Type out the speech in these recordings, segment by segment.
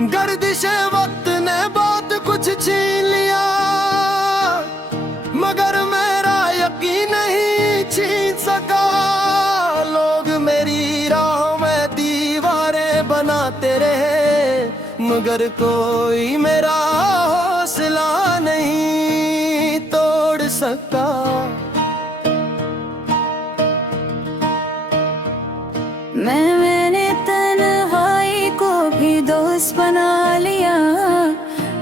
गर्दिश वक्त ने बहुत कुछ छीन लिया, मगर मेरा यकीन नहीं छीन सका। लोग मेरी राह में दीवारें बनाते रहे, मगर कोई मेरा हौसला नहीं तोड़ सका। मैंने तन्हाई को भी दोस्त बना लिया,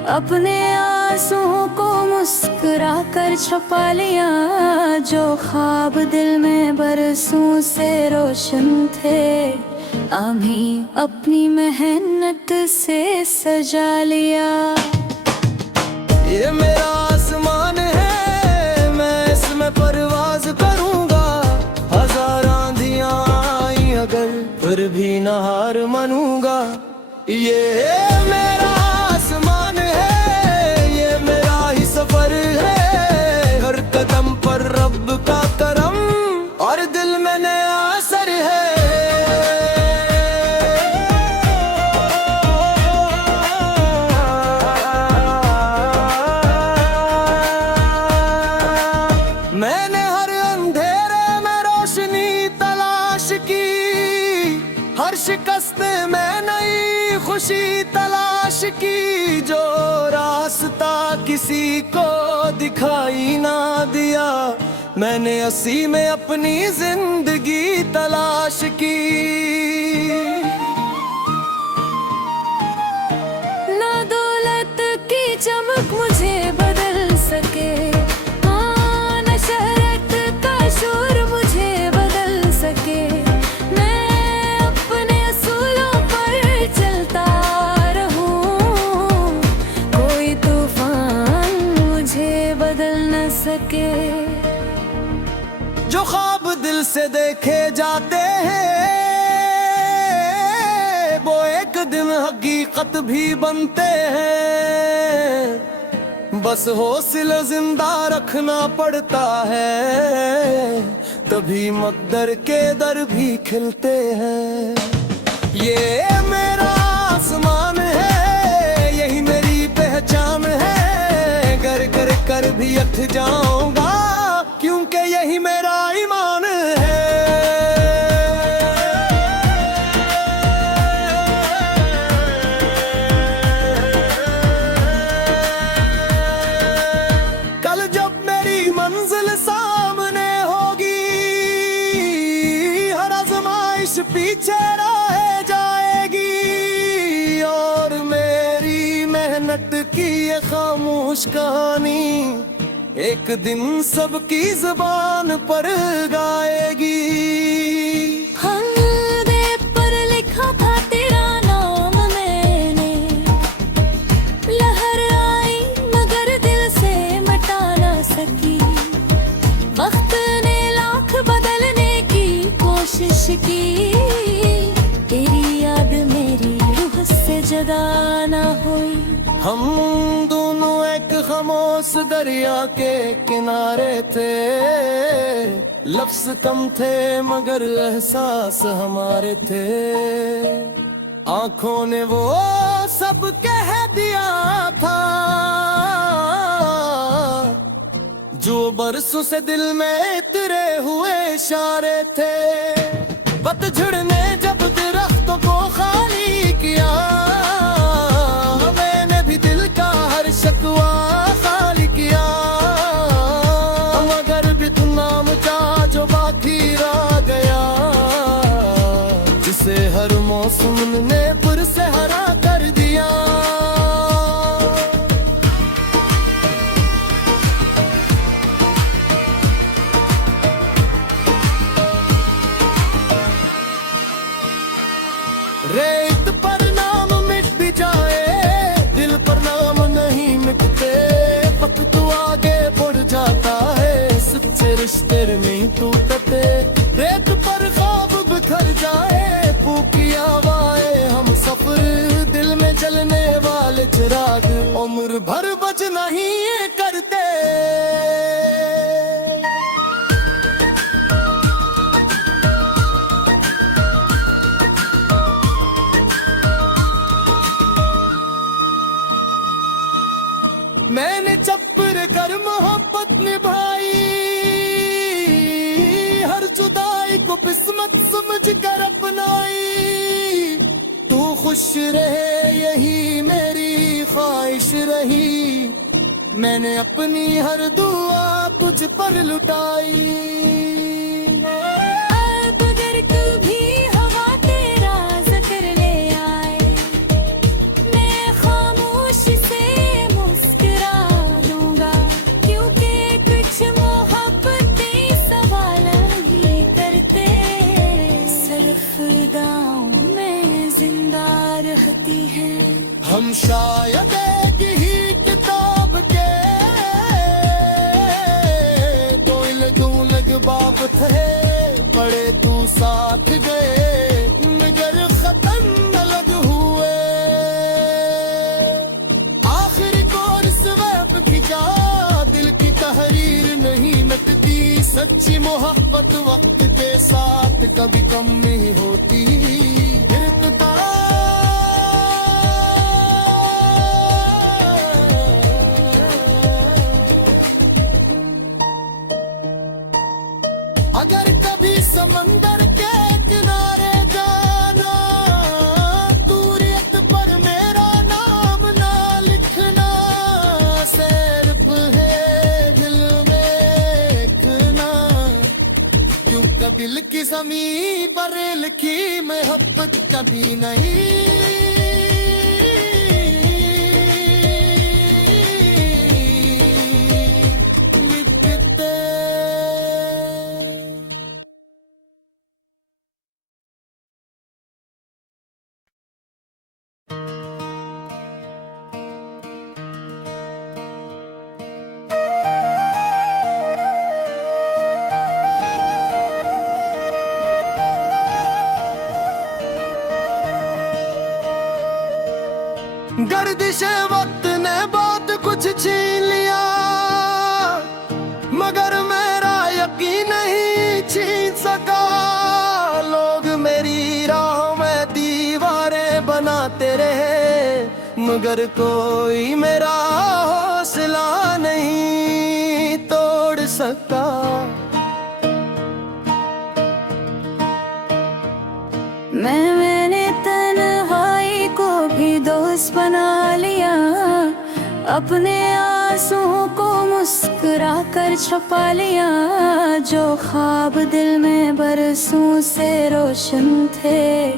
अपने आंसुओं को मुस्कुरा कर छुपा लिया। जो ख्वाब दिल में बरसों से रोशन थे, अभी अपनी मेहनत से सजा लिया। ये मेरा आसमान है, मैं इसमें परवाज करूंगा। हजार आंधियां आई अगर, फिर भी न हार मानूंगा। ये मेरा आसमान है, ये मेरा ही सफर है। हर कदम पर रब का करम और दिल में नया असर है। मैंने हर अंधेरे में रोशनी तलाश की, हर शिकस्त में नई खुशी तलाश की। जो रास्ता किसी को दिखाई ना दिया, मैंने उसी में अपनी जिंदगी तलाश की। ना दौलत की चमक मुझे बदल सके, हाँ न शहरत का शोर मुझे बदल सके। मैं अपने असूलों पर चलता रहूं, कोई तूफान मुझे बदल न सके। जो ख्वाब दिल से देखे जाते हैं, वो एक दिन हकीकत भी बनते हैं। बस हौसला जिंदा रखना पड़ता है, तभी मकदर के दर भी खिलते हैं। ये मेरा आसमान है, यही मेरी पहचान है। गर गर कर भी अट जाऊंगा, क्योंकि यही मेरा ईमान है। कल जब मेरी मंजिल सामने होगी, हर आजमाइश पीछे रह जाएगी। और मेरी मेहनत की ये खामोश कहानी एक दिन सबकी जुबान पर गाएगी। हल्दे पर लिखा था तेरा नाम मैंने, लहर आई मगर दिल से मिटा ना सकी। वक्त ने लाख बदलने की कोशिश की, तेरी याद मेरी रूह से जुदा ना हुई। हम दोनों एक खामोश दरिया के किनारे थे, लफ्ज कम थे मगर एहसास हमारे थे। आंखों ने वो सब कह दिया था, जो बरसों से दिल में इतरे हुए इशारे थे। पतझड़ ने जब दरख्तों को खाली किया, शिकवा खाली किया। मगर भी तू नाम चाह जो बाकी रह गया, जिसे हर मौसम ने पुर से हरा कर दिया। रेत पर नाम मिट भी जाए, दिल पर नाम नहीं मिटते। वक्त तू आगे बढ़ जाता है, सच्चे रिश्ते नहीं टूटते। रेत पर ख्वाब बिखर जाए, फूकी हवाएं हम सफर, दिल में जलने वाले चिराग उम्र भर बज नहीं करते। खुश रहे यही मेरी ख्वाहिश रही। मैंने अपनी हर दुआ तुझ पर लुटाई। अब अगर कभी हवा तेरा जिक्र ले आए, मैं खामोश से मुस्कुरा दूंगा, क्योंकि कुछ मोहब्बतें सवाल ही करते, सिर्फ दांव में जिंदा रहती है। हम शायद एक ही किताब के बाप थे, बड़े तू साथ गए मगर खत्म अलग हुए। आखिरी कोर्स वैब खिंचा, दिल की तहरीर नहीं मिटती। सच्ची मोहब्बत वक्त के साथ कभी कम नहीं होती। अगर कभी समंदर के किनारे जाना, दूरियत पर मेरा नाम ना लिखना। सिर्फ है दिल में लिखना, क्योंकि दिल की ज़मीं पर लिखी मोहब्बत कभी नहीं गर्दिशे वक्त ने बहुत कुछ छीन लिया, मगर मेरा यकीन नहीं छीन सका। लोग मेरी राह में दीवारें बनाते रहे, मगर कोई मेरा हौसला नहीं तोड़ सका। मैंने तन्हाई को भी दोस्त बना लिया, अपने आंसुओं को मुस्कुरा कर छुपा लिया। जो ख्वाब दिल में बरसों से रोशन थे,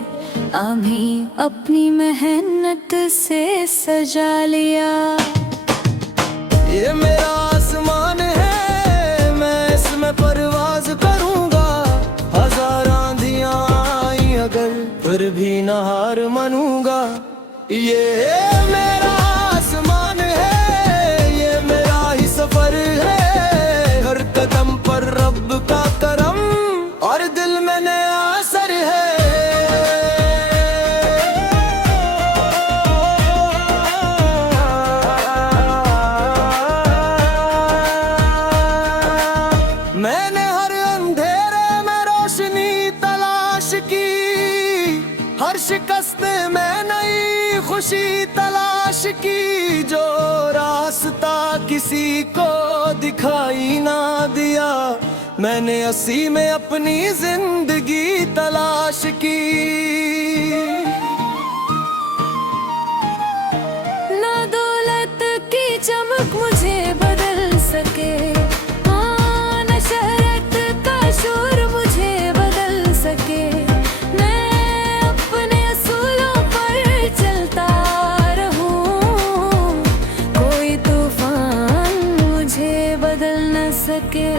अभी अपनी मेहनत से सजा लिया। ये मेरा आसमान है, मैं इसमें परवाज करूंगा। हजार आंधियां आई अगर, फिर भी न हार मानूंगा। ये मेरा आसमान है, ये मेरा ही सफर है। हर कदम पर रब का करम और दिल में नया असर है। मैंने हर अंधेरे में रोशनी तलाश की, हर शिकस्त में नई खुशी तलाश की। जो रास्ता किसी को दिखाई ना दिया, मैंने उसी में अपनी जिंदगी तलाश की। ना दौलत की चमक मुझे बदल सके, हाँ न शहरत का शोर मुझे बदल सके। मैं अपने असूलों पर चलता रहूं, कोई तूफान मुझे बदल न सके।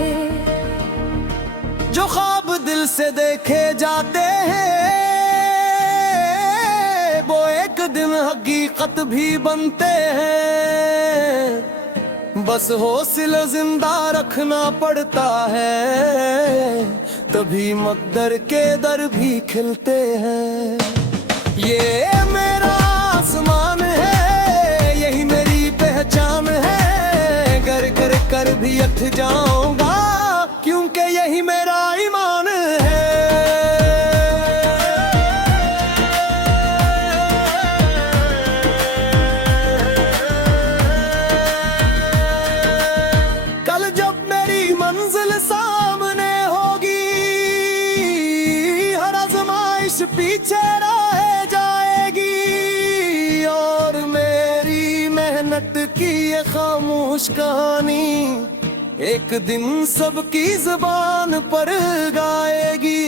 जो ख्वाब दिल से देखे जाते हैं, वो एक दिन हकीकत भी बनते हैं। बस हौसला जिंदा रखना पड़ता है, तभी मकदर के दर भी खिलते हैं। ये मेरा आसमान है, यही मेरी पहचान है। गर गर कर भी अट जाऊंगा, क्योंकि यही मेरा ईमान है। कल जब मेरी मंजिल सामने होगी, हर आजमाइश पीछे रह जाएगी। ये खामोश कहानी एक दिन सबकी जुबान पर गाएगी।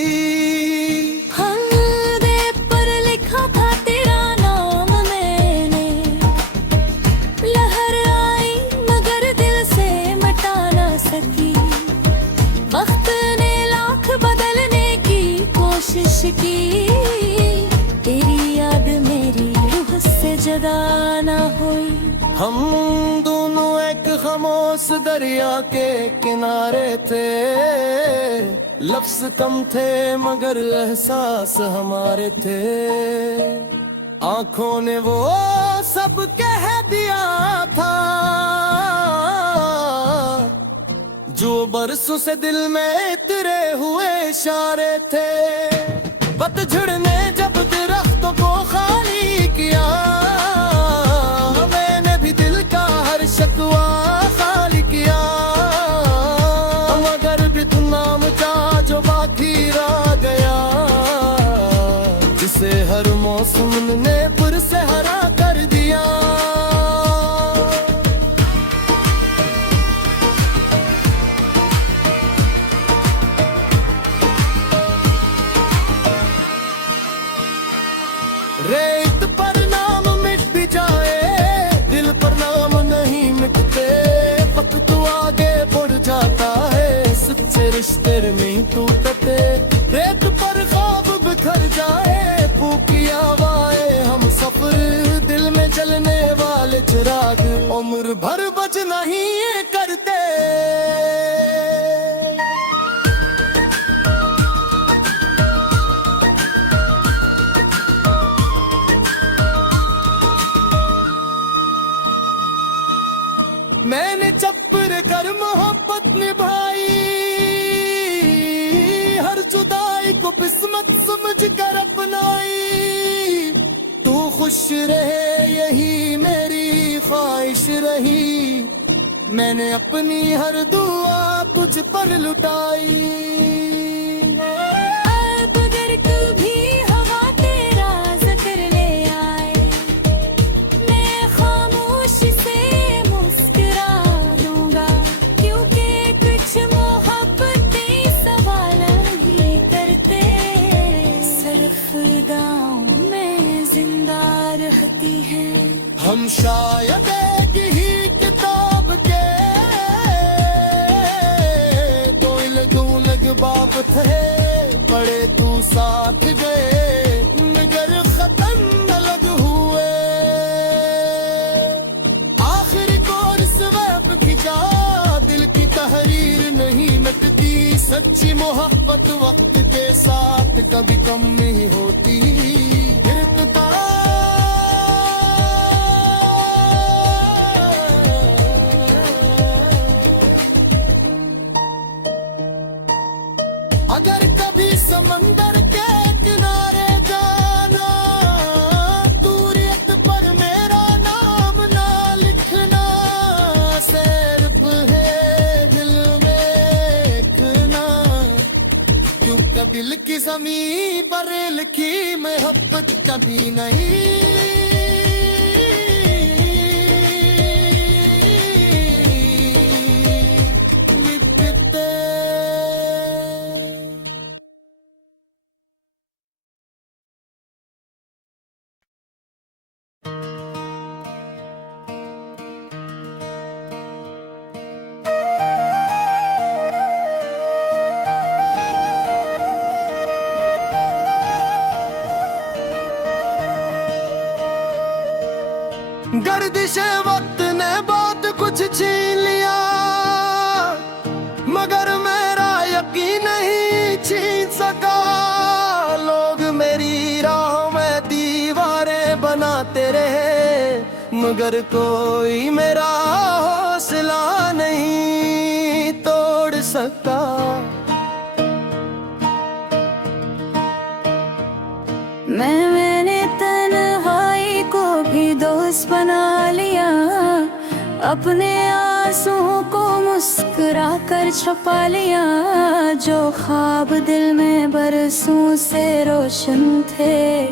हल्दे पर लिखा था तेरा नाम मैंने, लहर आई मगर दिल से मिटा ना सकी। वक्त ने लाख बदलने की कोशिश की, तेरी याद मेरी रूह से जुदा ना हुई। हम दोनों एक खामोश दरिया के किनारे थे, लफ्ज कम थे मगर एहसास हमारे थे। आंखों ने वो सब कह दिया था जो बरसों से दिल में इतरे हुए इशारे थे। पतझड़ ने जब दरख्तों को खाली किया, मैंने भी दिल का हर शकवा खाली किया। मगर भी तू नाम था जो बाकी रह गया, जिसे हर मौसम ने पुर से हरा कर दिया। रेत पर नाम मिट भी जाए, दिल पर नाम नहीं मिटते। वक्त आगे बढ़ जाता है, सच्चे रिश्ते में टूटते। रेत पर ख्वाब बिखर जाए, फूकी हवाएं हम सफर, दिल में जलने वाले चिराग उम्र भर बज नहीं करते। मैंने चप्पर कर मोहब्बत निभाई, हर जुदाई को किस्मत समझ कर अपनाई। तू खुश रहे यही मेरी ख्वाहिश रही, मैंने अपनी हर दुआ तुझ पर लुटाई। हम शायद एक ही किताब के दो अलग बाप थे, पढ़े तू साथ गए मगर खत्म अलग हुए। आखिरी कोर्स वैब खिंचा, दिल की तहरीर नहीं मिटती। सच्ची मोहब्बत वक्त के साथ कभी कम नहीं होती। अगर कभी समंदर के किनारे जाना, दूरियत पर मेरा नाम ना लिखना। सिर्फ है दिल में लिखना, क्योंकि दिल की ज़मीं पर लिखी मोहब्बत कभी नहीं गर्दिश वक्त ने बहुत कुछ छीन लिया, मगर मेरा यकीन नहीं छीन सका। लोग मेरी राह में दीवारें बनाते रहे, मगर कोई मेरा हौसला नहीं तोड़ सकता। मैंने तन्हाई को भी दोस्त बना लिया, अपने आंसुओं को मुस्कुरा कर छुपा लिया। जो ख्वाब दिल में बरसों से रोशन थे,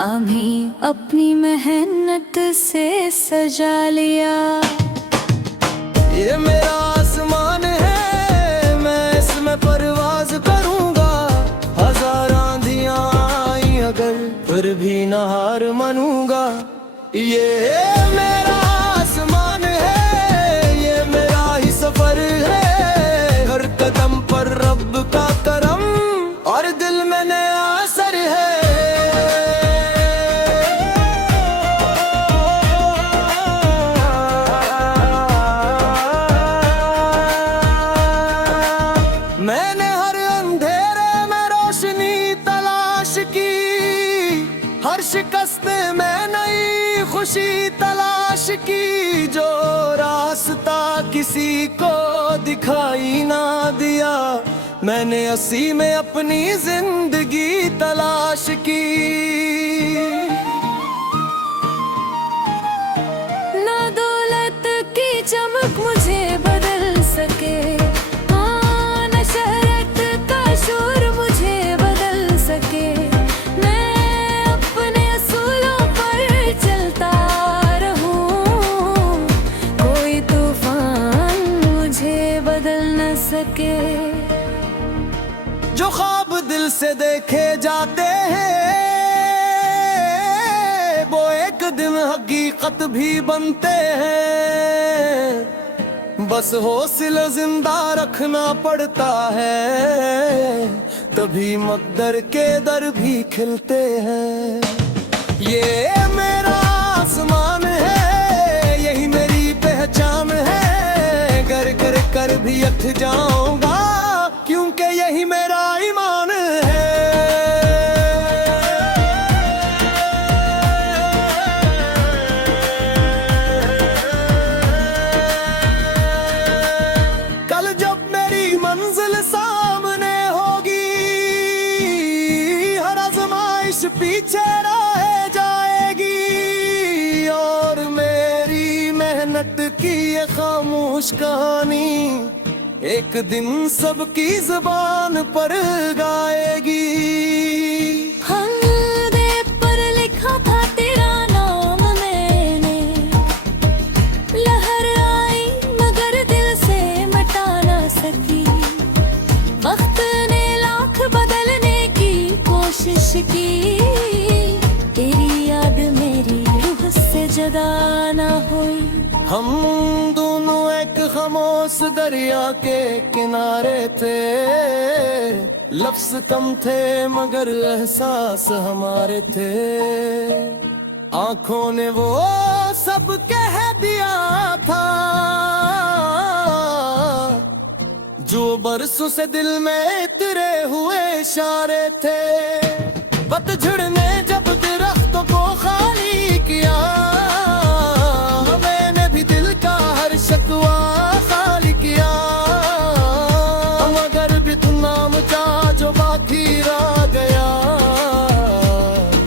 अभी अपनी मेहनत से सजा लिया। ये मेरा आसमान है, मैं इसमें परवाज करूंगा। हजार आंधियां आई अगर, फिर भी न हार मानूंगा। ये मेरा आसमान है, ये मेरा ही सफर है। हर कदम पर रब का करम और दिल में नया असर है। मैंने हर अंधेरे में रोशनी तलाश की, हर शिकस्त में नई खुशी तलाश की। जो रास्ता किसी को दिखाई ना दिया, मैंने उसी में अपनी जिंदगी तलाश की। ना दौलत की चमक मुझे बदल सके, हाँ न शहरत का शोर मुझे बदल सके। मैं अपने असूलों पर चलता रहूं, कोई तूफान मुझे बदल न सके। जो ख्वाब दिल से देखे जाते हैं, वो एक दिन हकीकत भी बनते हैं। बस हौसला जिंदा रखना पड़ता है, तभी मकदर के दर भी खिलते हैं। ये मेरा आसमान है, यही मेरी पहचान है। गर गर कर भी अट जाऊंगा, क्योंकि यही मेरा ईमान है। कल जब मेरी मंजिल सामने होगी, हर आजमाइश पीछे रह जाएगी। और मेरी मेहनत की ये खामोश कहानी एक दिन सबकी जुबान पर गाएगी। हंदे पर लिखा था तेरा नाम मैंने, लहर आई मगर दिल से मिटा ना सकी। वक्त ने लाख बदलने की कोशिश की, तेरी याद मेरी रूह से जुदा ना हुई। हम दोनों एक खामोश दरिया के किनारे थे, लफ्ज कम थे मगर एहसास हमारे थे। आंखों ने वो सब कह दिया था, जो बरसों से दिल में इतरे हुए इशारे थे। पतझड़ ने जब दरख्तों को खाली किया, शिकवा खाली किया। मगर भी तू नाम था जो बाकी रह गया,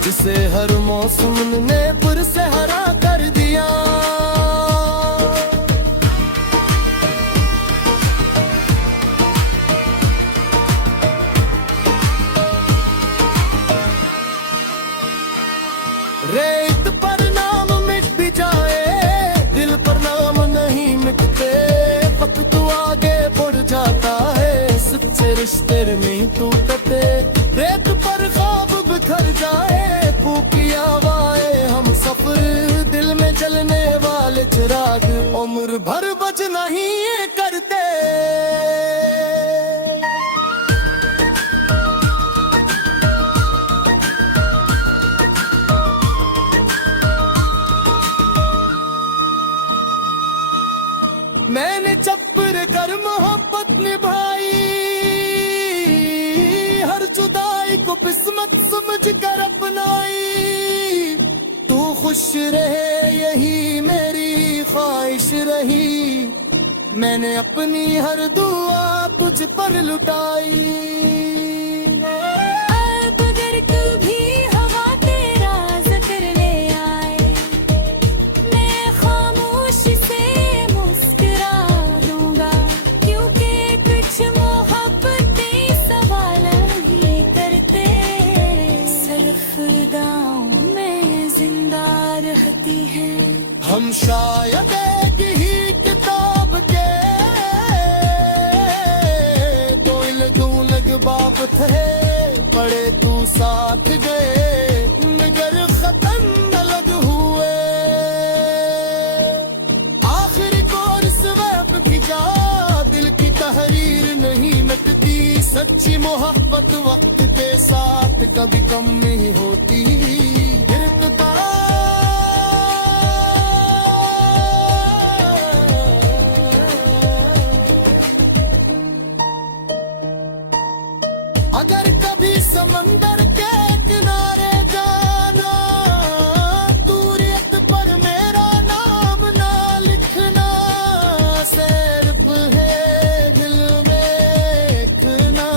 जिसे हर मौसम ने पुर से हरा कर दिया। रेत पर नाम मिट भी जाए, दिल पर नाम नहीं मिटते। वक्त आगे बढ़ जाता है, सच्चे रिश्ते में टूटते। रेत पर ख्वाब बिखर जाए, फूकी हवाएं हम सफर, दिल में जलने वाले चिराग उम्र भर बज नहीं करते। मैंने चप्पर कर मोहब्बत निभाई, हर जुदाई को किस्मत समझ कर अपनाई। तू खुश रहे यही मेरी ख्वाहिश रही, मैंने अपनी हर दुआ तुझ पर लुटाई। हम शायद एक ही किताब के सच्ची मोहब्बत वक्त के साथ कभी कम नहीं होती। गिरफ्ता अगर कभी समंदर के किनारे जाना, दूरियत पर मेरा नाम ना लिखना, सिर्फ है दिल में लिखना।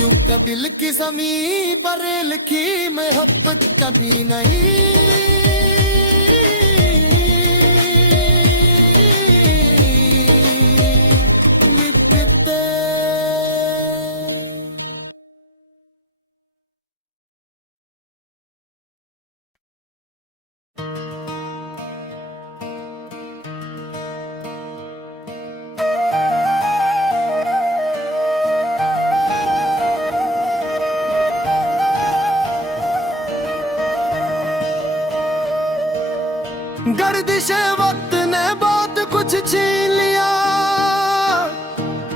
यूं दिल की ज़मीं पर लिखी मोहब्बत कभी नहीं मिटते। गर्दिश वक्त ने बहुत कुछ छीन लिया,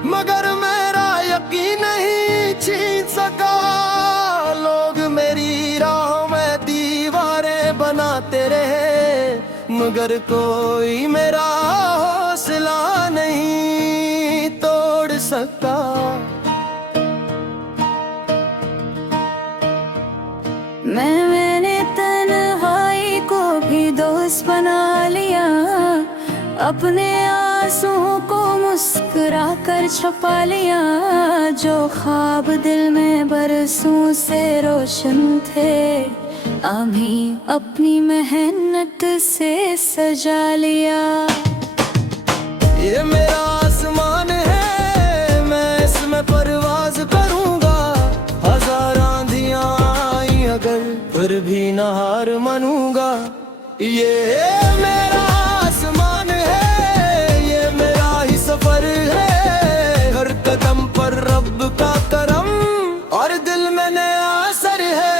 मगर मेरा यकीन नहीं छीन सका। लोग मेरी राह में दीवारें बनाते रहे, मगर कोई मेरा हौसला नहीं तोड़ सकता। मैंने तन्हाई को भी दोस्त बना लिया, अपने आंसुओं को मुस्कुरा कर छुपा लिया। जो ख्वाब दिल में बरसों से रोशन थे, अभी अपनी मेहनत से सजा लिया। ये मेरा आसमान है, मैं इसमें परवाज करूंगा। हजार आंधियां आई अगर, फिर भी न हार मानूंगा। ये मेरा आसमान है, ये मेरा ही सफर है। हर कदम पर रब का करम और दिल में नया असर है।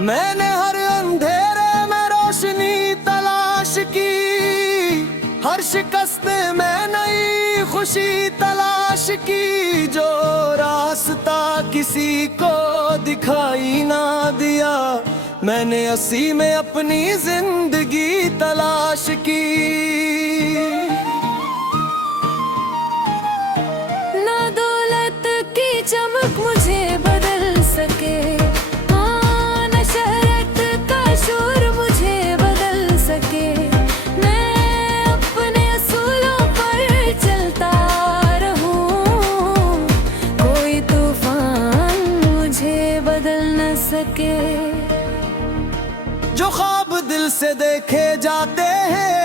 मैंने हर अंधेरे में रोशनी तलाश की, हर शिकस्त में नई खुशी तलाश की। जो रास्ता किसी को दिखाई ना दिया, मैंने उसी में अपनी जिंदगी तलाश की। ना दौलत की चमक मुझे बदल सके, हाँ न शहरत का शोर मुझे बदल सके। मैं अपने असूलों पर चलता रहूं, कोई तूफान मुझे बदल न सके। जो ख्वाब दिल से देखे जाते हैं,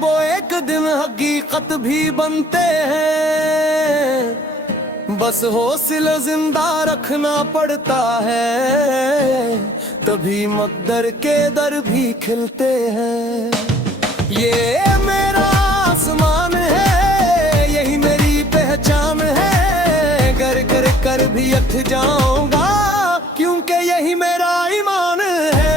वो एक दिन हकीकत भी बनते हैं। बस हौसला जिंदा रखना पड़ता है, तभी मकदर के दर भी खिलते हैं। ये मेरा आसमान है, यही मेरी पहचान है। गर गर कर भी अट जाऊंगा, क्योंकि यही मेरा ईमान है।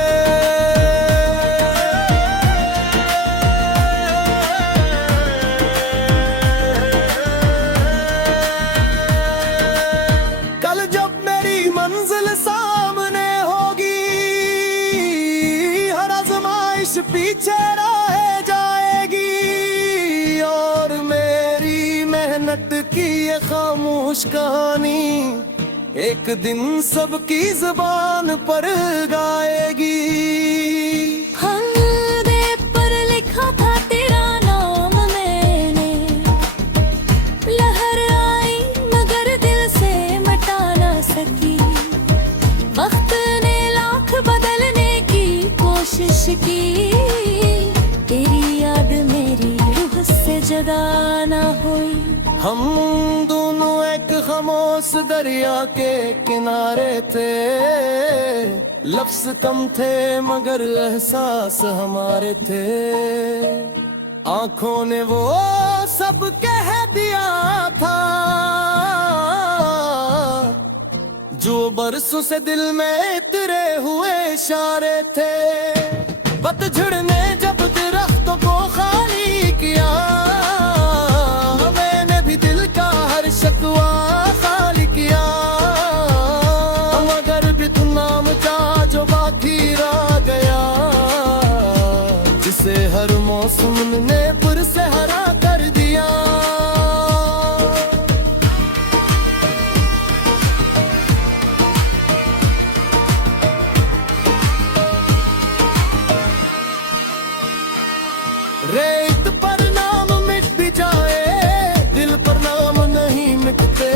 कल जब मेरी मंजिल सामने होगी, हर आजमाइश पीछे रह जाएगी। और मेरी मेहनत की ये खामोश कहानी एक दिन सबकी जुबान पर गाएगी। हल्दे पर लिखा था तेरा नाम मैंने, लहर आई मगर दिल से मिटा ना सकी। वक्त ने लाख बदलने की कोशिश की, तेरी याद मेरी रूह से जुदा ना हुई। हम दोनों एक खामोश दरिया के किनारे थे, लफ्ज कम थे मगर एहसास हमारे थे। आंखों ने वो सब कह दिया था, जो बरसों से दिल में इतरे हुए इशारे थे। पतझड़ ने जब दरख्तों को खाली किया, मैंने भी दिल का हर शकवा खाली किया। मगर भी तू नाम था जो बाकी रह गया, जिसे हर मौसम ने पुर से हरा कर दिया। रेत पर नाम मिट भी जाए, दिल पर नाम नहीं मिटते।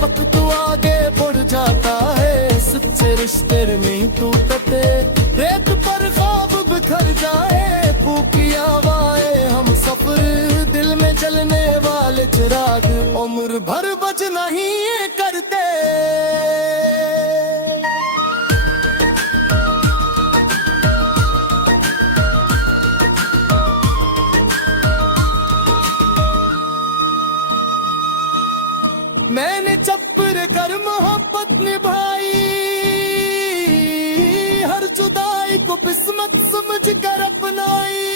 वक्त आगे बढ़ जाता है, सच्चे रिश्ते नहीं टूटते। रेत पर ख्वाब बिखर जाए, फूकी हवाएं हम सफर, दिल में जलने वाले चिराग उम्र भर बज नहीं करते। मैंने चप्पर कर मोहब्बत निभाई, हर जुदाई को किस्मत समझ कर अपनाई।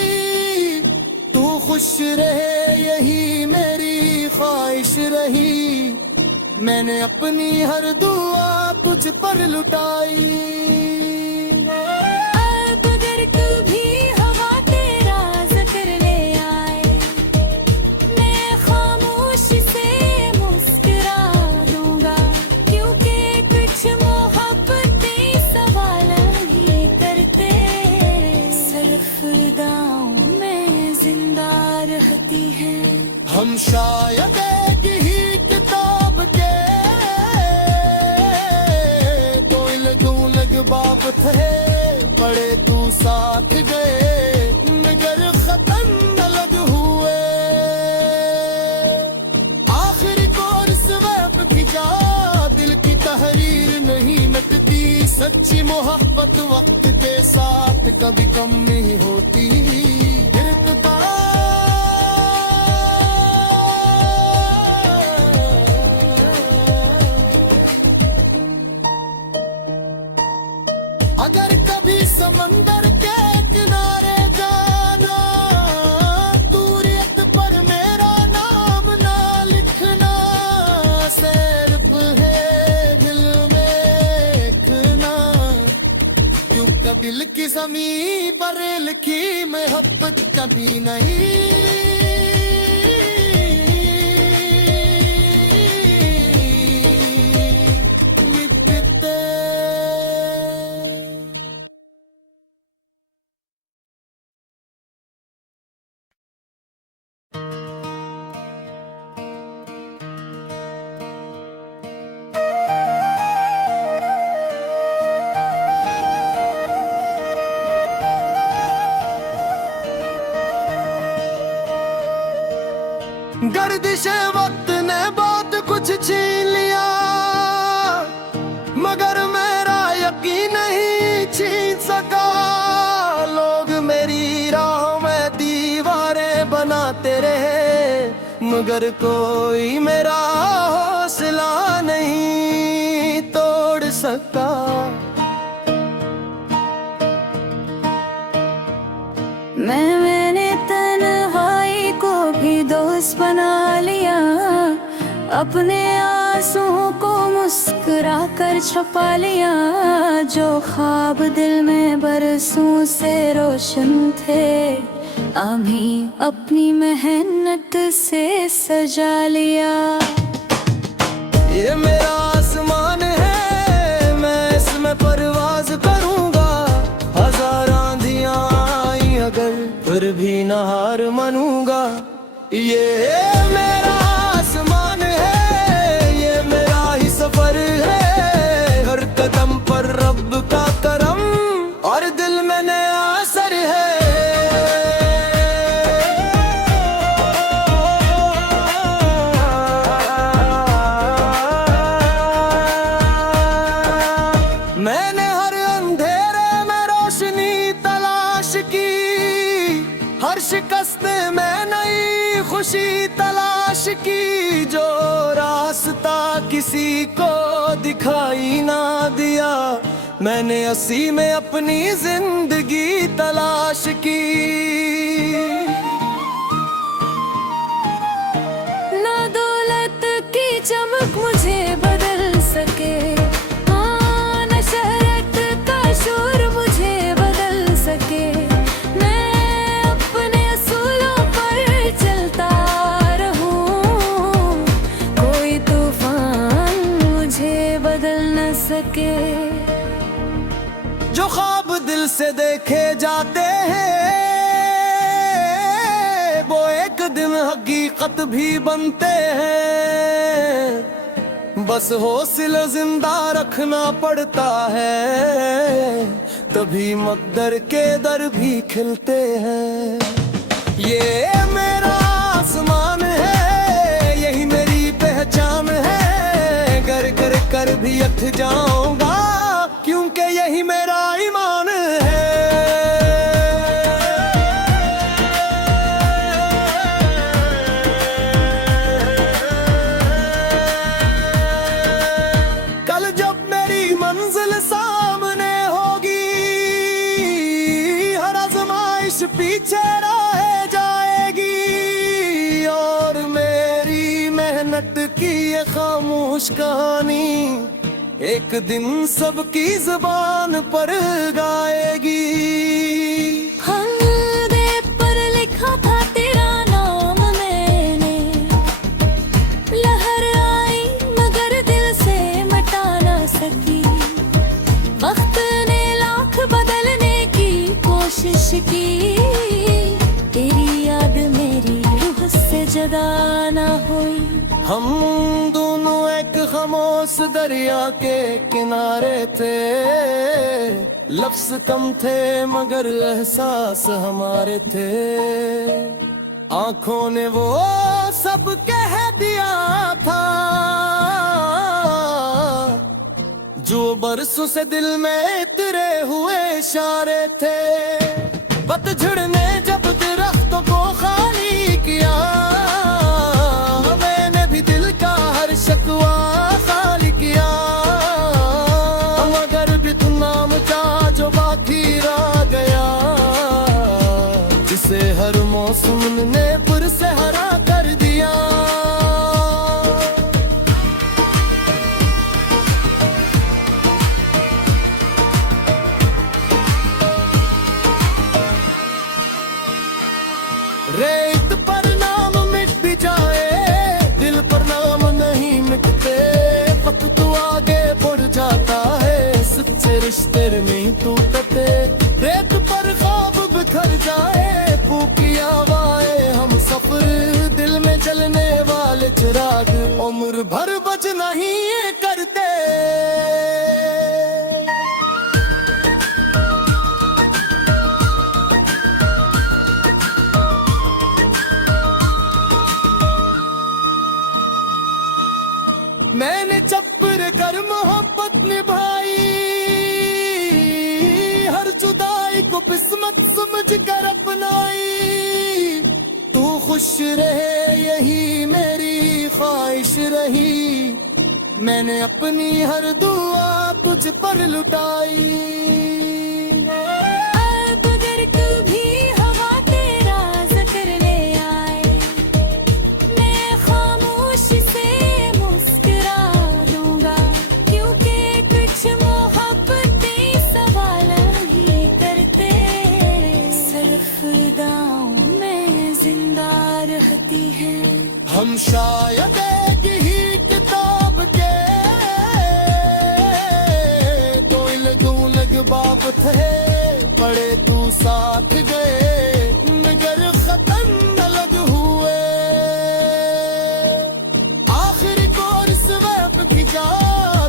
तू खुश रहे यही मेरी ख्वाहिश रही, मैंने अपनी हर दुआ तुझ पर लुटाई। हम शायद एक ही किताब के दो अलग बाप थे, पढ़े तू साथ गए मगर खत्म अलग हुए। आखिरी कोर्स वैब खिंचा, दिल की तहरीर नहीं मिटती। सच्ची मोहब्बत वक्त के साथ कभी कम नहीं होती। अगर कभी समंदर के किनारे जाना, दूरियत पर मेरा नाम ना लिखना। सिर्फ है दिल में लिखना, क्योंकि दिल की ज़मीं पर लिखी मोहब्बत कभी नहीं गर्दिशे वक्त ने बहुत कुछ छीन लिया, मगर मेरा यकीन नहीं छीन सका। लोग मेरी राह में दीवारें बनाते रहे, मगर कोई मेरा हौसला नहीं तोड़ सका। मैंने तन्हाई को भी दोस्त बना लिया, अपने आंसुओं को मुस्कुरा कर छुपा लिया। जो ख्वाब दिल में बरसों से रोशन थे, अभी अपनी मेहनत से सजा लिया। ये मेरा आसमान है, मैं इसमें परवाज करूंगा। हजार आंधियां आई अगर, फिर भी न हार मानूंगा। ये मेरा आसमान है, ये मेरा ही सफर है। हर कदम पर रब का करम और दिल में नया असर है। मैंने हर अंधेरे में रोशनी तलाश की, हर शिकस्त में नई खुशी तलाश आशिकी जो रास्ता किसी को दिखाई ना दिया, मैंने उसी में अपनी जिंदगी तलाश की। ना दौलत की चमक मुझे बदल सके, हाँ न शहरत का शोर मुझे बदल सके। मैं अपने असूलों पर चलता रहूं, कोई तूफान मुझे बदल न सके। जो ख्वाब दिल से देखे जाते हैं वो एक दिन हकीकत भी बनते हैं। बस हौसला जिंदा रखना पड़ता है, तभी मकदर के दर भी खिलते हैं। ये मेरा आसमान है, यही मेरी पहचान है। गर गर कर भी अट जाऊंगा, क्योंकि यही मेरा ईमान है। कल जब मेरी मंजिल सामने होगी, हर आजमाइश पीछे रह जाएगी, और मेरी मेहनत की ये खामोश कहानी एक दिन सबकी जुबान पर गाएगी। हल्दे पर लिखा था तेरा नाम मैंने, लहर आई मगर दिल से मिटा ना सकी। वक्त ने लाख बदलने की कोशिश की, तेरी याद मेरी रूह से जुदा ना हुई। हम दोनों एक खामोश दरिया के किनारे थे, लफ्ज कम थे मगर एहसास हमारे थे। आंखों ने वो सब कह दिया था जो बरसों से दिल में इतरे हुए इशारे थे। पतझड़ ने जब दरख्तों को खाली किया, शिकवा खाली किया, मगर भी तू नाम था जो बाकी रह गया, जिसे हर मौसम ने पुर से हरा कर दिया। रेत पर नाम मिट भी जाए, दिल पर नाम नहीं मिटते। वक्त तो आगे बढ़ जाता है, सच्चे रिश्ते में टूटते। रेत पर ख्वाब बिखर जाए, फूकी हवाएं हम सफर, दिल में जलने वाले चिराग उम्र भर बज नहीं करते। मैंने चप्पर कर मोहब्बत निभाई, हर जुदाई को किस्मत समझ कर अपनाई। तू खुश रहे यही मेरी ख्वाहिश रही, मैंने अपनी हर दुआ तुझ पर लुटाई। हम शायद एक ही किताब के दो अलग बाप थे, पढ़े तू साथ गए मगर खत्म अलग हुए। आखिर कोर्स वह खिंचा,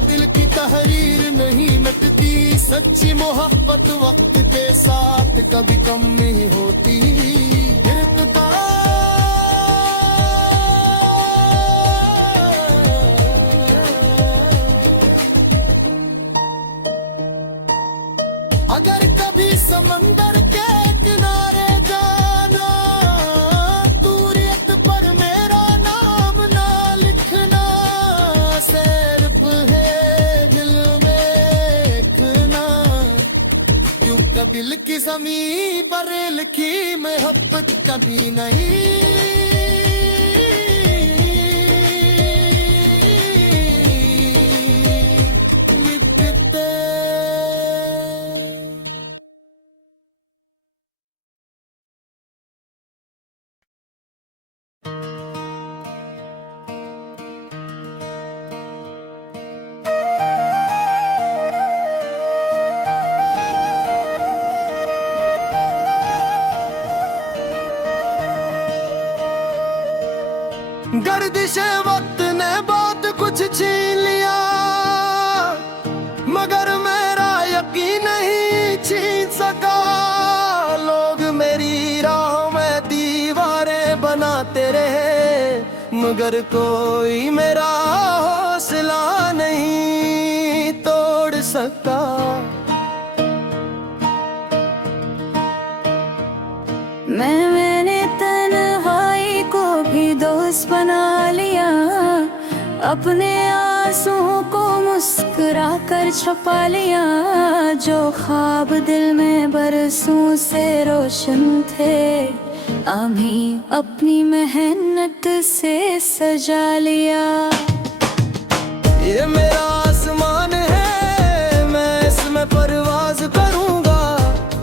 दिल की तहरीर नहीं मिटती। सच्ची मोहब्बत वक्त के साथ कभी कम नहीं होती। अगर कभी समंदर के किनारे जाना, दूरियत पर मेरा नाम दिल की ज़मीं पर लिखी मोहब्बत कभी नहीं मिटते। गर्दिश वक्त ने बहुत कुछ छीन लिया, मगर मेरा यकीन नहीं छीन सका। लोग मेरी राह में दीवारें बनाते रहे, मगर कोई मेरा हौसला नहीं तोड़ सका। मैंने तन्हाई को भी दोस्त बना लिया, अपने आंसुओं को मुस्कुरा कर छुपा लिया। जो ख्वाब दिल में बरसों से रोशन थे, अभी अपनी मेहनत से सजा लिया। ये मेरा आसमान है, मैं इसमें परवाज करूंगा।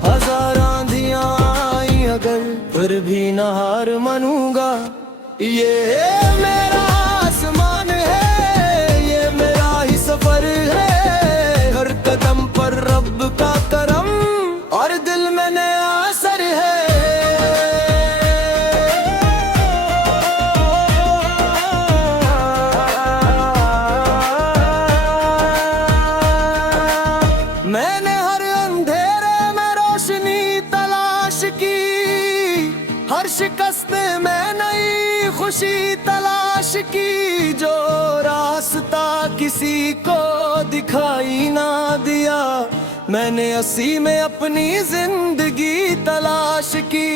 हजार आंधियां आई अगर, फिर भी न हार मानूंगा। ये मेरा आसमान है, ये मेरा ही सफर है। हर कदम पर रब का करम और दिल में नया असर है। मैंने हर अंधेरे में रोशनी तलाश की, हर शिकस्त में नई खुशी तलाश की। जो रास्ता किसी को दिखाई ना दिया, मैंने उसी में अपनी जिंदगी तलाश की।